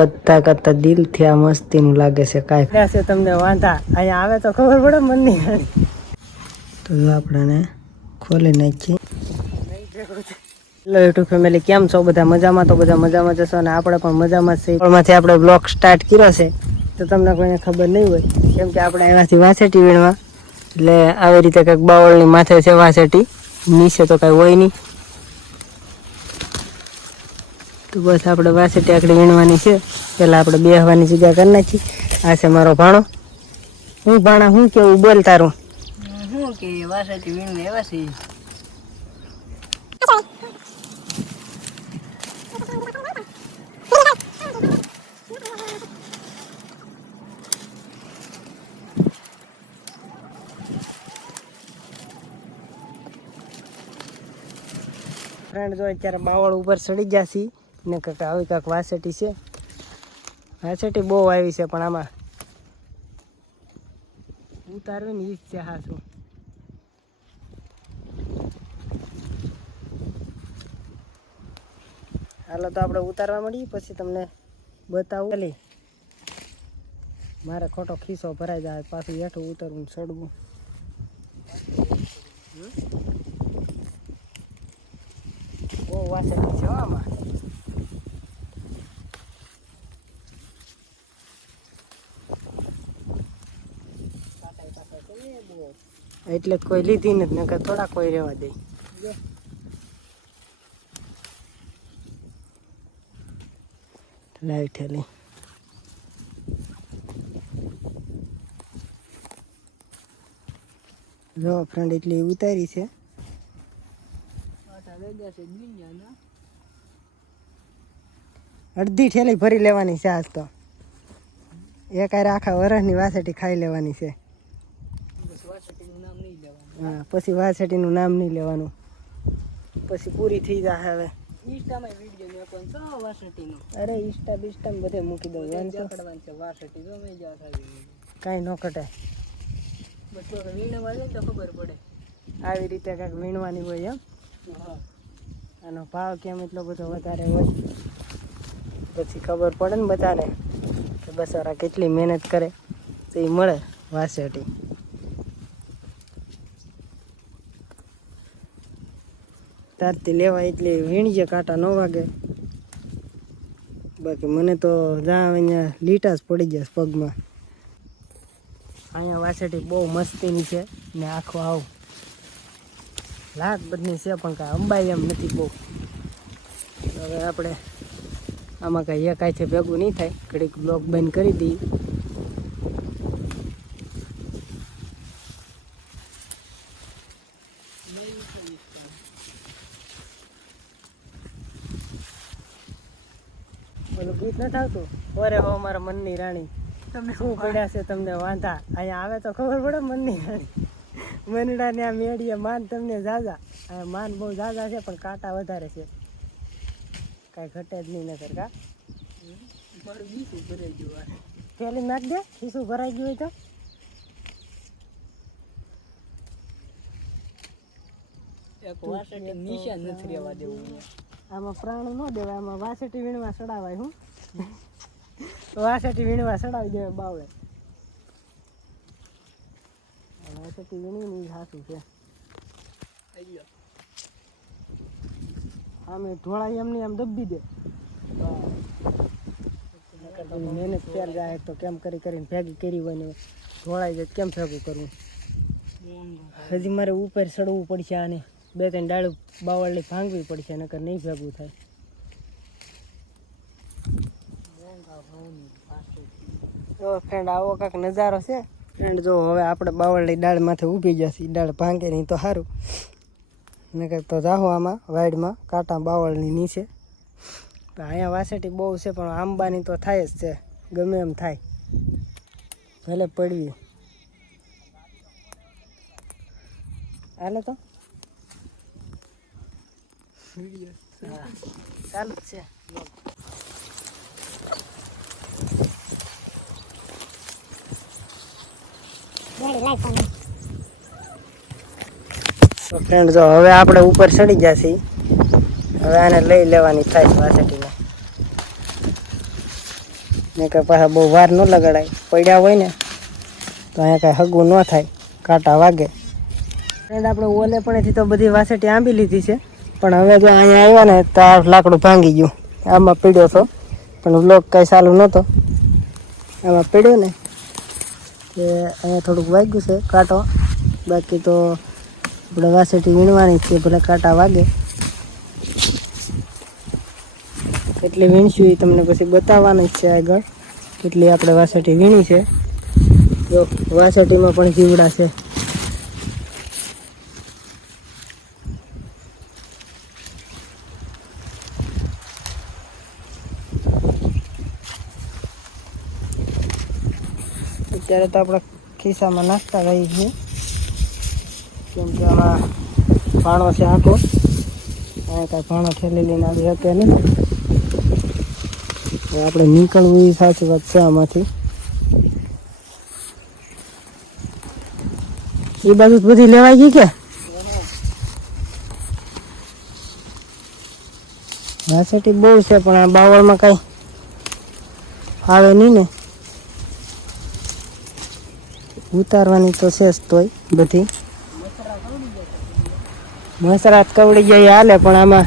કરતા કરતા દિલથી આ મસ્તીનું લાગે છે કાંઈ છે તમને વાંધા અહીંયા આવે તો ખબર પડે મનની તો આપણે ખોલી નાખીએ. હેલો યુટ્યુબ ફેમિલી, કેમ છો બધા? મજામાં? તો બધા મજામાં જશો અને આપણે પણ મજામાં જ છીએ. માંથી આપણે બ્લોગ સ્ટાર્ટ કર્યો છે તો તમને કોઈને ખબર નહીં હોય, કેમ કે આપણે એનાથી વાસેટી વીણવા, એટલે આવી રીતે કંઈક બાવળની માથે છે વાસેટી, નીચે તો કાંઈ હોય નહીં. તો બસ આપણે વાસેટી આકડી વીણવાની છે. પેલા આપણે બેહવાની જગ્યા કરી નાખી. આ છે મારો ભાણો. હું ભાણા, હું કેવું બોલ તારું? શું કે વાસેટી વીણવા એવા છે. ફ્રેન્ડ જો અત્યારે બાવળ ઉપર ચડી ગયા છીએ ને કાંઈક આવી કાંઈક વાસેટી છે. વાસેટી બહુ આવી છે પણ આમાં ઉતારવી ને ઈ જ છે. હા શું હાલો તો આપણે ઉતારવા મળીએ, પછી તમને બતાવું. ચાલી મારે ખોટો ખિસ્સો ભરાઈ જાય, પાછું હેઠું ઉતરવું ચડવું. બહુ વાસેટી છે આમાં. એટલે કોઈ લીધી નથી, નકર થોડા કોઈ રહેવા દે. લાઈટ હેલી જો ફ્રેન્ડ એટલી ઉતારી છે. અડધી ઠેલી ભરી લેવાની છે આજ તો. એક આખા વરસની વાસેટી ખાઈ લેવાની છે. હા, પછી વાસેટીનું નામ નહીં લેવાનું, પછી પૂરી થઈ જાય. હવે ઇન્સ્ટામાં વિડિયો મેં પણ તો વાસેટીનો. અરે ઇન્સ્ટા બિસ્ટા બધે મૂકી દઉં. વાસેટી તો મેં જા થાવી કાંઈ ન કટે. બસ તો વીણવા જાય તો ખબર પડે. આવી રીતે કાંઈક વીણવાની હોય એમ. હા, આનો ભાવ કેમ એટલો બધો વધારે હોય પછી ખબર પડે ને બધાને કે બસારા કેટલી મહેનત કરે તો એ મળે વાસેટી. તારથી લેવા એટલી વીણીએ, કાંટા ન વાગે. બાકી મને તો જ્યાં અહીંયા લીટા જ પડી ગયા પગમાં. અહીંયા વાસેટી બહુ મસ્તીની છે ને આખો આવું લાખ બધી છે પણ કાંઈ અંબાઈ એમ નથી બહુ. હવે આપણે આમાં કાંઈ એકાઈથી ભેગું નહીં થાય, ઘડીક બ્લોક બંધ કરી દઈએ. ઓલું ગીત નથી આવતું, ઓરે હો મારા મનની રાણી, તમે શું પડ્યા છે તમને વાંધા? અહીંયા આવે તો ખબર પડે મનની રાણી. મનડાને આ મેળીએ માન તમને જાજા. અહીંયા માન બહુ જાજા છે પણ કાંટા વધારે છે. કાંઈ ઘટે જ નહીં નકર. કા મારું બીસું ભરાઈ ગયું. થેલી નાખ દે, ખીસું ભરાઈ ગયું હોય તો. એક વાસેટી નિશાન નથી રહેવા દેવું. આમાં પ્રાણ ન દેવાય, આમાં વાસેટી વીણવા ચડાવાય. હું વાસેટી વીણવા ચડાવી દેવાય બાવળે. વાસેટી વીણવી સાચું છે. આમે ઢોળાઈ એમની આમ દબી દે. મહેનત ફેર જાય તો કેમ કરી કરીને ભેગી કરી હોય ને ઢોળાઈ જાય કેમ ભેગું કરવું? હજી મારે ઉપર ચડવું પડશે. આને 2-3 ડાળું બાવળની ભાંગવી પડશે, નકર નહીં ભેગું થાય. જો ફ્રેન્ડ આવો કાંક નજારો છે. ફ્રેન્ડ જો હવે આપણે બાવળની ડાળ માથે ઊભી જશે. ડાળ ભાંગે નહીં તો સારું, નકર તો જાહો આમાં વાઈડમાં કાંટા બાવળની નીચે. તો અહીંયા વાસેટી બહુ છે પણ આંબાની તો થાય જ છે, ગમે એમ થાય, ભલે પડવી. હાલે તો હા ચાલુ જ છે. તો ફ્રેન્ડ જો હવે આપણે ઉપર ચડી જશે. હવે આને લઈ લેવાની થાય વાસેટીને. ને કે પાછા બહુ વાર ન લગાડાય, પડ્યા હોય ને તો અહીંયા કાંઈ હગું ન થાય, કાંટા વાગે. ફ્રેન્ડ આપણે ઓલે પણેથી તો બધી વાસેટી આંબી લીધી છે, પણ હવે જો અહીંયા આવ્યા ને તો આ લાકડું ભાંગી ગયું. આમાં પીડ્યો હતો પણ બ્લોક કાંઈ ચાલુ નહોતો, આમાં પીડ્યો ને કે અહીંયા થોડુંક વાગ્યું છે કાંટો. બાકી તો આપણે વાસેટી વીણવાની છે, ભલે કાંટા વાગે. કેટલી વીણશું એ તમને પછી બતાવવાની જ છે આગળ, કેટલી આપણે વાસેટી વીણી છે. જો વાસેટીમાં પણ જીવડા છે. અત્યારે તો આપણા ખિસ્સામાં નાખતા રહી છીએ, કેમ કે આમાં ભાણો છે આખો. અહીંયા કાંઈ ભાણો ઠેલી લઈને આવી શકે નહીં. આપણે નીકળવું એ સાચી વાત છે આમાંથી. એ બાજુ બધી લેવાઈ ગઈ કે વાસેટી બહુ છે, પણ આ બાવળમાં કાંઈ આવે નહીં ને. ઉતારવાની તો છે જ તોય બધી. મસરાત કવડી જાય હાલે, પણ આમાં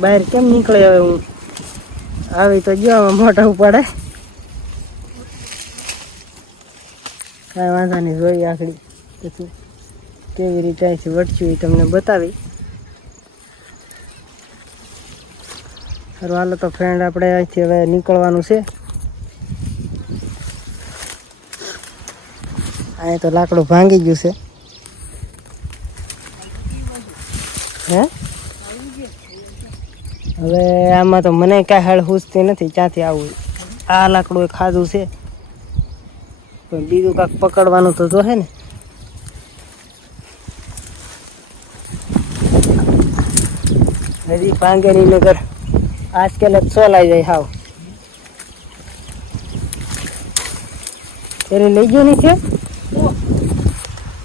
બહાર કેમ નીકળે? હવે હું આવી તો ગયો, આમાં મોટા ઉપાડે. કાંઈ વાંધો નહીં, જોઈએ આખડી પછી કેવી રીતે અહીંથી વટશું એ તમને બતાવી. સારું હાલો તો ફ્રેન્ડ, આપણે અહીંથી હવે નીકળવાનું છે. અહીંયા તો લાકડું ભાંગી ગયું છે. હે હવે આમાં તો મને કાંઈ હાલ હુસતી નથી ક્યાંથી આવું. આ લાકડું ખાધું છે, પણ બીજું કાંઈક પકડવાનું તો જોહે ને. હજી ભાંગેની નગર આજકાલ જ સોલાઈ જાય હાવ. ત્યારે લઈ ગયો નહીં છે,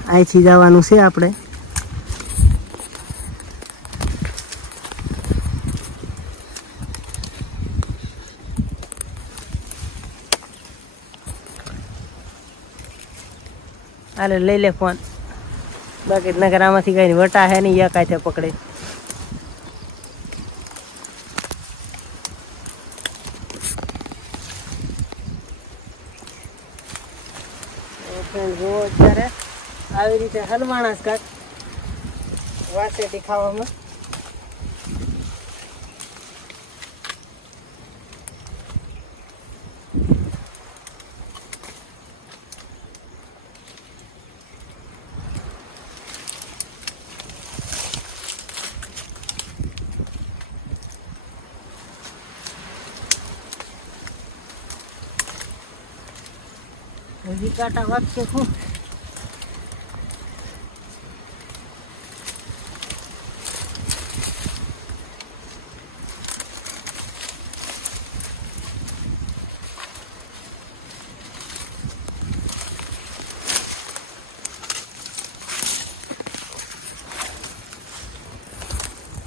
અહીંથી જવાનું છે આપણે. હાલે લઈ લે ફોન, બાકી નગર આમાંથી કઈ વટા હે નહીં, યા કાંઈ પકડે. ફ્રેન્ડ જુઓ અત્યારે આવી રીતે હલવાણા જ કાંક વાસેટી ખાવામાં. હજી કાંટા વાગશે શું?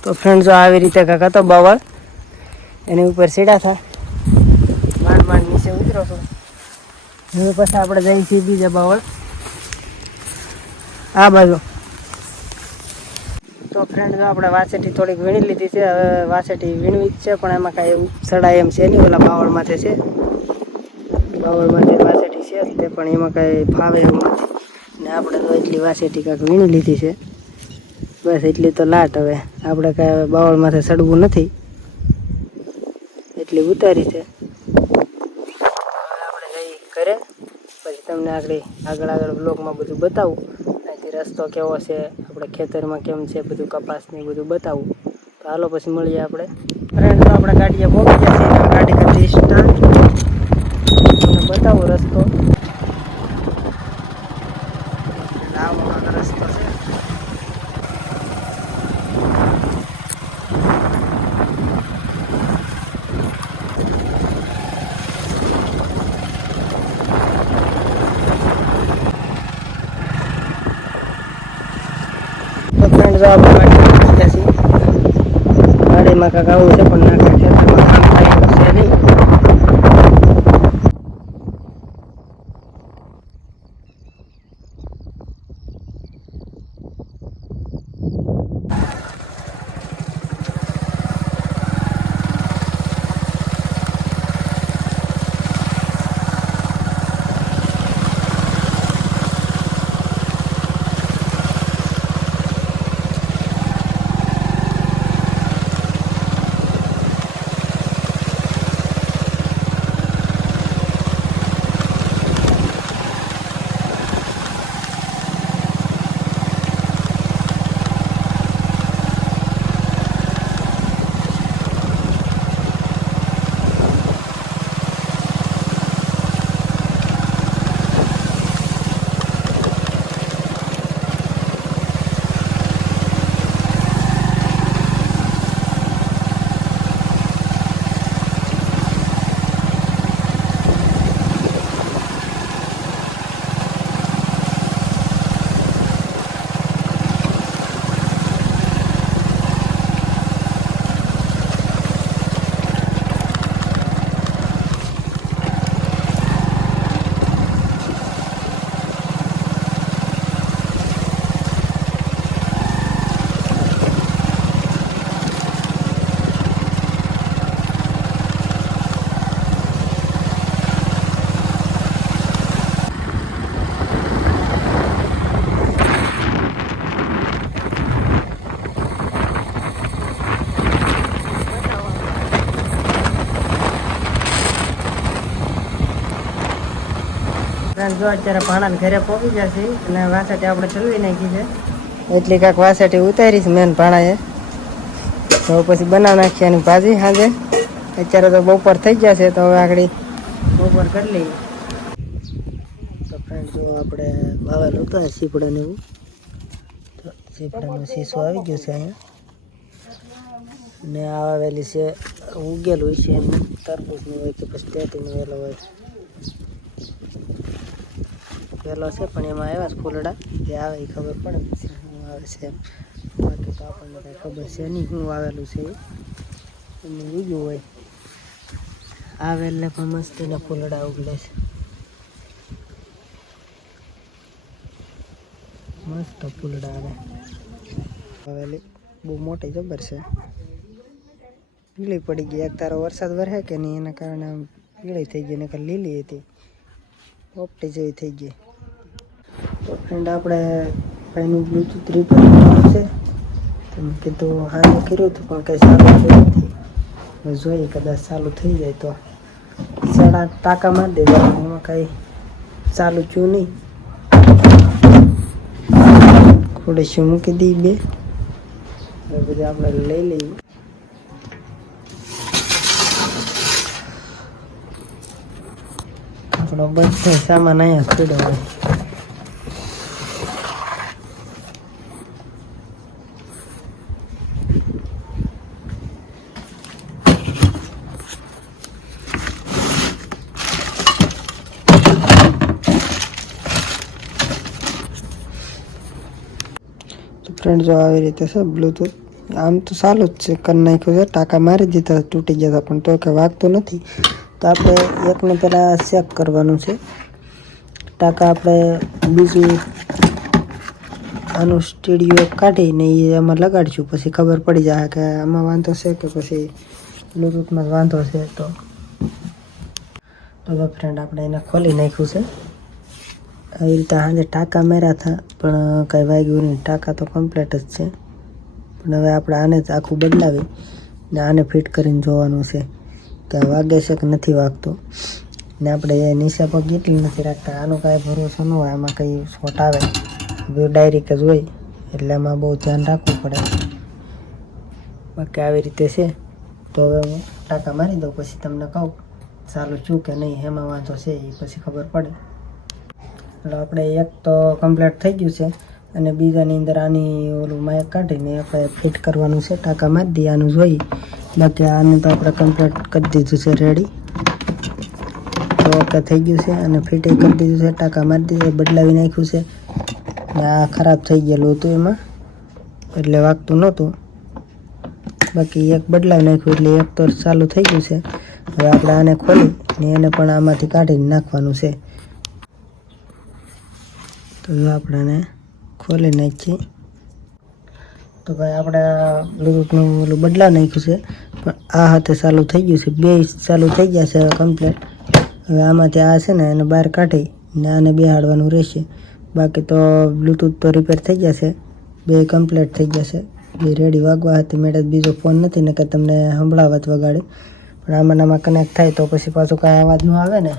તો ફ્રેન્ડ જો આવી રીતે કાંક હતો બાવળ, એની ઉપર સીડા થા માંડ માંડ નીચે ઉતરો છો. હવે પછી આપણે જઈએ છીએ બીજા બાવળ આ બાજુ. તો ફ્રેન્ડ જો આપણે વાસેટી થોડીક વીણી લીધી છે. હવે વાસેટી વીણવી જ છે, પણ એમાં કાંઈ એવું સડાય એમ છે નહીં. ઓલા બાવળમાંથી છે, બાવળમાંથી વાસેટી છે તે, પણ એમાં કાંઈ ફાવે એવું નથી. ને આપણે તો એટલી વાસેટી કાંઈક વીણી લીધી છે, બસ એટલી તો લાટ. હવે આપણે કાંઈ બાવળમાંથી સડવું નથી, એટલી ઉતારી છે. આપણે જઈ ઘરે, પછી તમને આગળ બ્લોગમાં બધું બતાવું. અહીંથી રસ્તો કેવો છે, આપણે ખેતરમાં કેમ છે, બધું કપાસને બધું બતાવું. તો હાલો પછી મળીએ આપણે. ફ્રેન્ડ તો આપણે ગાડીએ પહોંચી ગયા છીએ, ગાડી કરતી સ્ટાર્ટ. તમને બતાવું રસ્તો. આવો રસ્તો છે. ગાડીમાં કાંક આવું છે, પણ ના કાંઈ ખેતરમાં કામ થાય છે નહીં. કારણ જો અત્યારે ભાણાને ઘરે પહોંચી જશે અને વાસેટી આપણે ચલવી નાખી છે એટલી કાંક વાસેટી ઉતારી છે મેન ભાણાએ. તો પછી બનાવી નાખીએ એની ભાજી સાંજે. અત્યારે તો બપોર થઈ ગયા છે તો હવે આગળ બપોર કરી લઈએ. તો ફ્રેન્ડ જો આપણે વાવેલું હતું સીપડાને એવું, તો સીપડાનો શીશો આવી ગયો છે અહીંયા. ને આ વાવેલી છે ઉગેલું છે એનું તરબૂચનું હોય કે પછી ટેટીનું વેલો હોય પેલો છે પણ એમાં આવ્યા છે ફૂલડા. જે આવે એ ખબર પડે પછી શું આવે છે એમ. બાકી તો આપણને કાંઈ ખબર છે નહીં શું વાવેલું છે એનું બીજું હોય. આવેલને પણ મસ્ત એના ફૂલડા ઉગલે છે, મસ્ત ફૂલડા આવે. આવેલી બહુ મોટી જબર છે. પીળી પડી ગઈ એક તારો વરસાદ વરસે કે નહીં એના કારણે આમ પીળી થઈ ગઈ, નકર લીલી હતી પોપટી જેવી થઈ ગઈ. તો ફ્રેન્ડ આપણે ભાઈનું બ્લૂટૂથ રિપેર છે તો મેં કીધું હાને કર્યું હતું પણ કંઈ સારું થયું નથી. જોઈએ કદાચ ચાલુ થઈ જાય તો સાડા ટાંકા મારી દેવા, એમાં કાંઈ ચાલુ થયું નહીં. થોડીશું મૂકી દઈએ બે, હવે બધું આપણે લઈ લઈએ. આપણો બધો સામાન અહીંયા પીડો હોય. ફ્રેન્ડ જો આવી રીતે છે બ્લૂટૂથ. આમ તો સારું જ છે, કરી નાખ્યું છે. ટાંકા મારી દીધા તૂટી ગયા હતા પણ તો કે વાગતું નથી. તો આપણે એકને પહેલાં ચેક કરવાનું છે ટાંકા. આપણે બીજું આનું સ્ટીડિયો કાઢીને એ એમાં લગાડીશું, પછી ખબર પડી જાય કે આમાં વાંધો છે કે પછી બ્લૂટૂથમાં વાંધો છે. તો ફ્રેન્ડ આપણે એને ખોલી નાખ્યું છે. આવી રીતે સાંજે ટાંકા માર્યા હતા પણ કંઈ વાગ્યું નહીં. ટાંકા તો કમ્પ્લીટ જ છે. પણ હવે આપણે આને જ આખું બદલાવી ને આને ફિટ કરીને જોવાનું છે કે વાગે છે કે નથી વાગતો. ને આપણે એ નીચે પગ એટલી નથી રાખતા, આનું કાંઈ ભરોસો ન હોય, આમાં કંઈ શોટ આવે ડાયરેક્ટ જ હોય એટલે એમાં બહુ ધ્યાન રાખવું પડે. બાકી આવી રીતે છે. તો હવે હું ટાંકા મારી દઉં પછી તમને કહું ચાલુ છું કે નહીં, એમાં વાંધો છે એ પછી ખબર પડે. એટલે આપણે એક તો કમ્પ્લીટ થઈ ગયું છે અને બીજાની અંદર આની ઓલું માઇક કાઢીને આપણે ફિટ કરવાનું છે. ટાંકા મારી દઈએ આનું જોઈ. બાકી આને તો આપણે કમ્પ્લીટ કરી દીધું છે રેડી. તો ઓકે થઈ ગયું છે અને ફિટ કરી દીધું છે. ટાંકા મારી દીધું, બદલાવી નાખ્યું છે. ને આ ખરાબ થઈ ગયેલું હતું એમાં એટલે વાગતું નહોતું. બાકી એક બદલાવી નાખ્યું એટલે એક તો ચાલુ થઈ ગયું છે. હવે આપણે આને ખોલી ને એને પણ આમાંથી કાઢીને નાખવાનું છે. તો આપણે આને ખોલી નાખીએ. તો ભાઈ આપણે બ્લૂટૂથનું ઓલું બદલાવી નાખ્યું છે પણ આ હાથે ચાલુ થઈ ગયું છે. બે ચાલુ થઈ ગયા છે કમ્પ્લીટ. હવે આમાંથી આ છે ને એને બહાર કાઢી ને આને બેહાડવાનું રહેશે. બાકી તો બ્લૂટૂથ તો રિપેર થઈ ગયા છે, બે કમ્પ્લીટ થઈ ગયા છે, બે રેડી વાગવા હતી. મેળે બીજો ફોન નથી ને કે તમને સંભળાવત વગાડી, પણ આમાં કનેક્ટ થાય તો પછી પાછું કાંઈ અવાજ ન આવે ને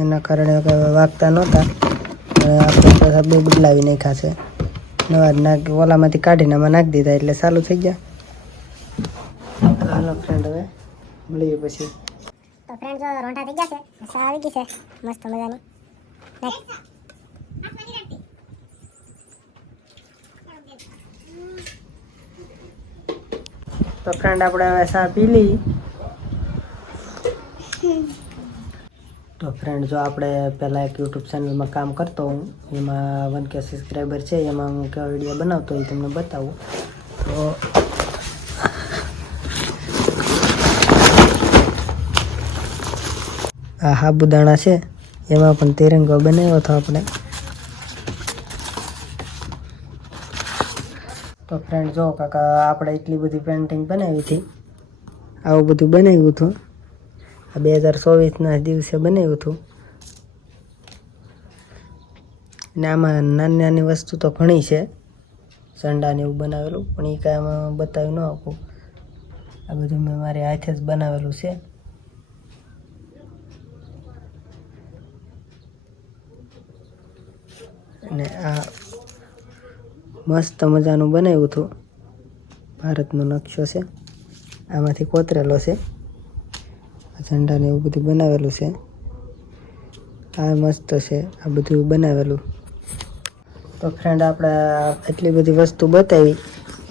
એના કારણે વાગતા નહોતા. આપણે પાછા બે બદલાવી નાખ્યા છે. નવા નાખી ઓલામાંથી કાઢીને આમાં નાખી દીધા એટલે ચાલુ થઈ ગયા. હાલો ફ્રેન્ડ હવે મળીએ પછી. તો ફ્રેન્ડ જો રોંઢા થઈ ગયા છે, મસાલા આવી ગઈ છે મસ્ત મજાની. તો ફ્રેન્ડ આપણે હવે ચા પી લઈ. તો ફ્રેન્ડ જો આપણે પહેલાં એક યુટ્યુબ ચેનલમાં કામ કરતો હું, એમાં 1K સબસ્ક્રાઈબર છે, એમાં હું કેવા વિડીયો બનાવતો એ તમને બતાવું. તો આ સાબુદાણા છે એમાં પણ તિરંગો બનાવ્યો હતો આપણે. તો ફ્રેન્ડ જો કાકા આપણે એટલી બધી પેઇન્ટિંગ બનાવી હતી, આવું બધું બનાવ્યું હતું. આ 2024ના દિવસે બનાવ્યું હતું. ને આમાં નાની નાની વસ્તુ તો ઘણી છે, ઝંડાને એવું બનાવેલું, પણ એ કાંઈ આમાં બતાવી ન આપું. આ બધું મેં મારી હાથે જ બનાવેલું છે. અને આ મસ્ત મજાનું બનાવ્યું હતું. ભારતનો નકશો છે, આમાંથી કોતરેલો છે. ઝંડાને એવું બધું બનાવેલું છે. આ મસ્ત છે, આ બધું બનાવેલું. તો ફ્રેન્ડ, આપણે એટલી બધી વસ્તુ બતાવી,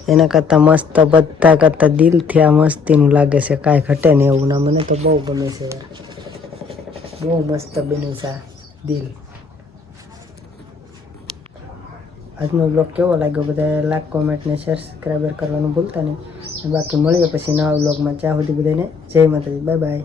એના કરતાં મસ્ત બધા કરતાં દિલથી આ મસ્તીનું લાગે છે. કાંઈ ઘટે નહીં એવું ના. મને તો બહુ ગમે છે યાર, બહુ મસ્ત બન્યું છે આ દિલ. આજનો બ્લોગ કેવો લાગ્યો બધા લાઈક, કોમેન્ટ ને શેર, સબસ્ક્રાઈબર કરવાનું ભૂલતા નહીં. બાકી મળીએ પછી નવા બ્લોગમાં. ત્યાં સુધી બધાને જય માતાજી, બાય બાય.